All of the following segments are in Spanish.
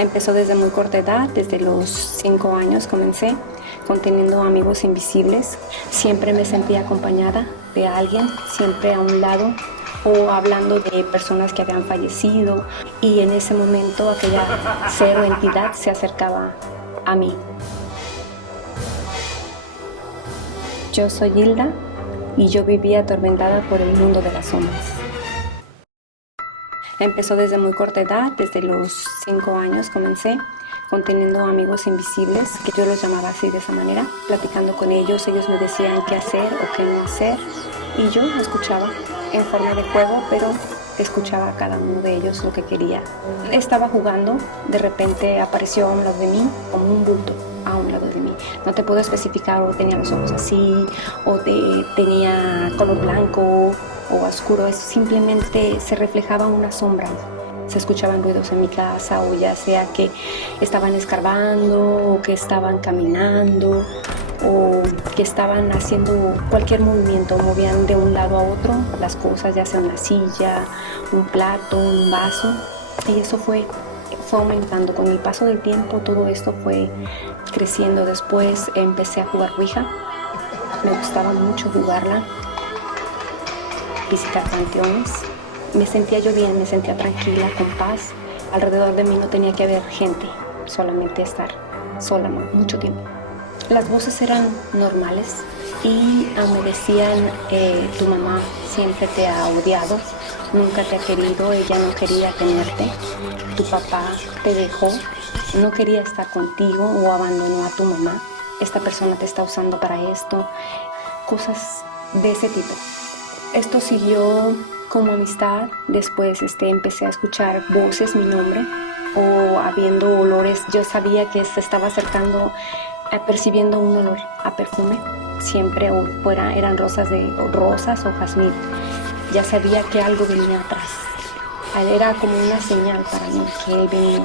Empezó desde muy corta edad, desde los 5 años comencé, teniendo amigos invisibles. Siempre me sentía acompañada de alguien, siempre a un lado, o hablando de personas que habían fallecido, y en ese momento aquella ser o entidad se acercaba a mí. Yo soy Hilda y yo vivía atormentada por el mundo de las sombras. Empezó desde muy corta edad, desde los 5 años comencé, teniendo amigos invisibles, que yo los llamaba así de esa manera, platicando con ellos me decían qué hacer o qué no hacer, y yo escuchaba en forma de juego, pero escuchaba a cada uno de ellos lo que quería. Estaba jugando, de repente apareció a un lado de mí, como un bulto a un lado de mí. No te puedo especificar, o tenía los ojos así, o tenía color blanco o oscuro, simplemente se reflejaba una sombra. Se escuchaban ruidos en mi casa, o ya sea que estaban escarbando, o que estaban caminando, o que estaban haciendo cualquier movimiento, movían de un lado a otro las cosas, ya sea una silla, un plato, un vaso, y eso fue aumentando. Con el paso del tiempo todo esto fue creciendo. Después empecé a jugar Ouija, me gustaba mucho jugarla, visitar panteones. Me sentía yo bien, me sentía tranquila, con paz. Alrededor de mí no tenía que haber gente, solamente estar sola mucho tiempo. Las voces eran normales y me decían, tu mamá siempre te ha odiado, nunca te ha querido, ella no quería tenerte, tu papá te dejó, no quería estar contigo o abandonó a tu mamá, esta persona te está usando para esto, cosas de ese tipo. Esto siguió como amistad. Después empecé a escuchar voces, mi nombre, o habiendo olores. Yo sabía que se estaba acercando, percibiendo un olor a perfume, siempre o fuera eran rosas o jazmín. Ya sabía que algo venía atrás. Era como una señal para mí que él venía.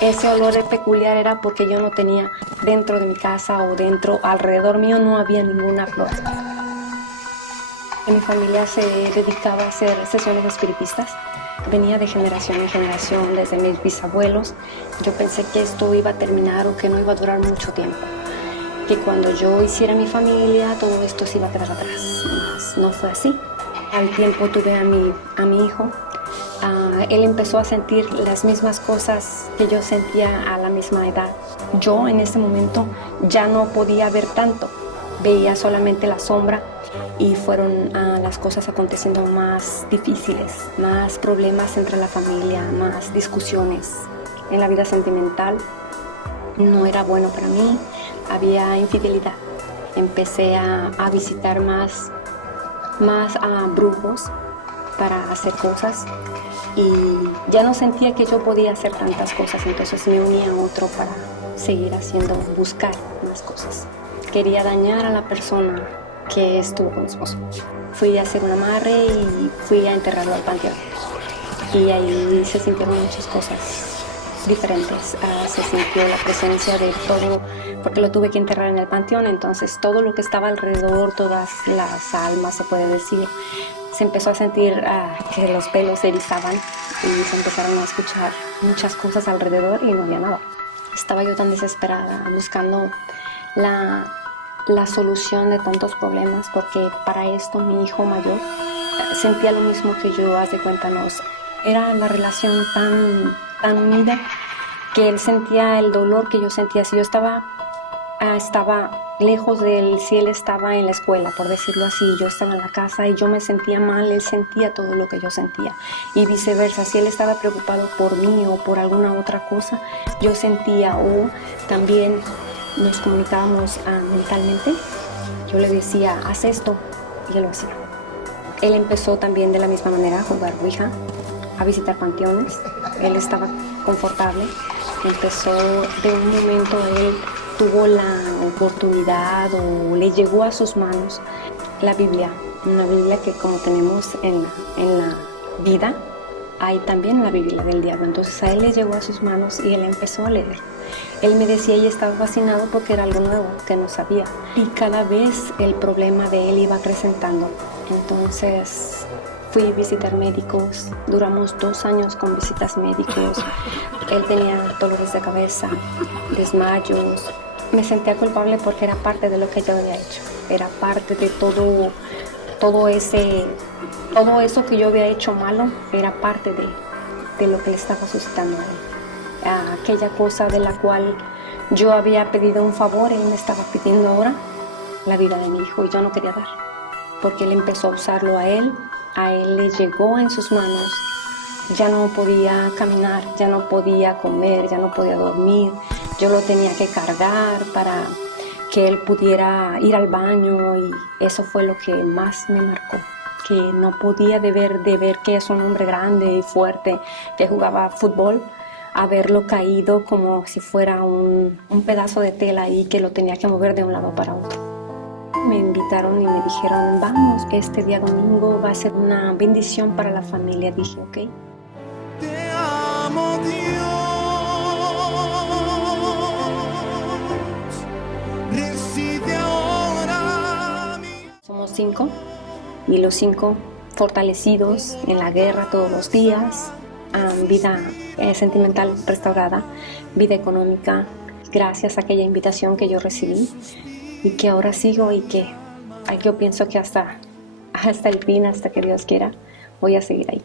Ese olor peculiar era porque yo no tenía dentro de mi casa o alrededor mío no había ninguna flor. Mi familia se dedicaba a hacer sesiones espiritistas. Venía de generación en generación, desde mis bisabuelos. Yo pensé que esto iba a terminar o que no iba a durar mucho tiempo. Que cuando yo hiciera mi familia, todo esto se iba a quedar atrás. Mas no fue así. Al tiempo tuve a mi hijo. Él empezó a sentir las mismas cosas que yo sentía a la misma edad. Yo en ese momento ya no podía ver tanto. Veía solamente la sombra. Y fueron las cosas aconteciendo más difíciles, más problemas entre la familia, más discusiones. En la vida sentimental no era bueno para mí, había infidelidad. Empecé a visitar más a brujos para hacer cosas y ya no sentía que yo podía hacer tantas cosas, entonces me uní a otro para seguir buscar más cosas. Quería dañar a la persona que estuvo con mi esposo. Fui a hacer un amarre y fui a enterrarlo al panteón. Y ahí se sintieron muchas cosas diferentes. Se sintió la presencia de todo, porque lo tuve que enterrar en el panteón, entonces todo lo que estaba alrededor, todas las almas, se puede decir, se empezó a sentir que los pelos se erizaban y se empezaron a escuchar muchas cosas alrededor y no había nada. Estaba yo tan desesperada buscando la solución de tantos problemas, porque para esto mi hijo mayor sentía lo mismo que yo, haz de cuenta, era la relación tan unida que él sentía el dolor que yo sentía. Si yo estaba lejos de él, si él estaba en la escuela, por decirlo así, yo estaba en la casa y yo me sentía mal, él sentía todo lo que yo sentía, y viceversa. Si él estaba preocupado por mí o por alguna otra cosa, yo sentía. O también nos comunicábamos mentalmente. Yo le decía, haz esto, y él lo hacía. Él empezó también de la misma manera a jugar Ouija, a visitar panteones. Él estaba confortable. Empezó, de un momento él tuvo la oportunidad o le llegó a sus manos la Biblia, una Biblia que como tenemos en la vida, hay también la Biblia del diablo. Entonces a él le llegó a sus manos y él empezó a leer. Él me decía y estaba fascinado porque era algo nuevo que no sabía. Y cada vez el problema de él iba acrecentando. Entonces Fui a visitar médicos, duramos 2 años con visitas médicos. Él tenía dolores de cabeza, desmayos. Me sentía culpable porque era parte de lo que yo había hecho, era parte de todo eso que yo había hecho malo, era parte de lo que le estaba suscitando a él. Aquella cosa de la cual yo había pedido un favor, él me estaba pidiendo ahora la vida de mi hijo y yo no quería dar, porque él empezó a usarlo a él le llegó en sus manos, ya no podía caminar, ya no podía comer, ya no podía dormir, yo lo tenía que cargar para que él pudiera ir al baño y eso fue lo que más me marcó, que no podía de ver que es un hombre grande y fuerte que jugaba fútbol, a verlo caído como si fuera un pedazo de tela y que lo tenía que mover de un lado para otro. Me invitaron y me dijeron, vamos, este día domingo va a ser una bendición para la familia. Dije, ok. Te amo, Dios, recibe ahora mi... Somos 5 y los 5 fortalecidos en la guerra todos los días, vida sentimental restaurada, vida económica, gracias a aquella invitación que yo recibí y que ahora sigo y que yo pienso que hasta el fin, hasta que Dios quiera, voy a seguir ahí.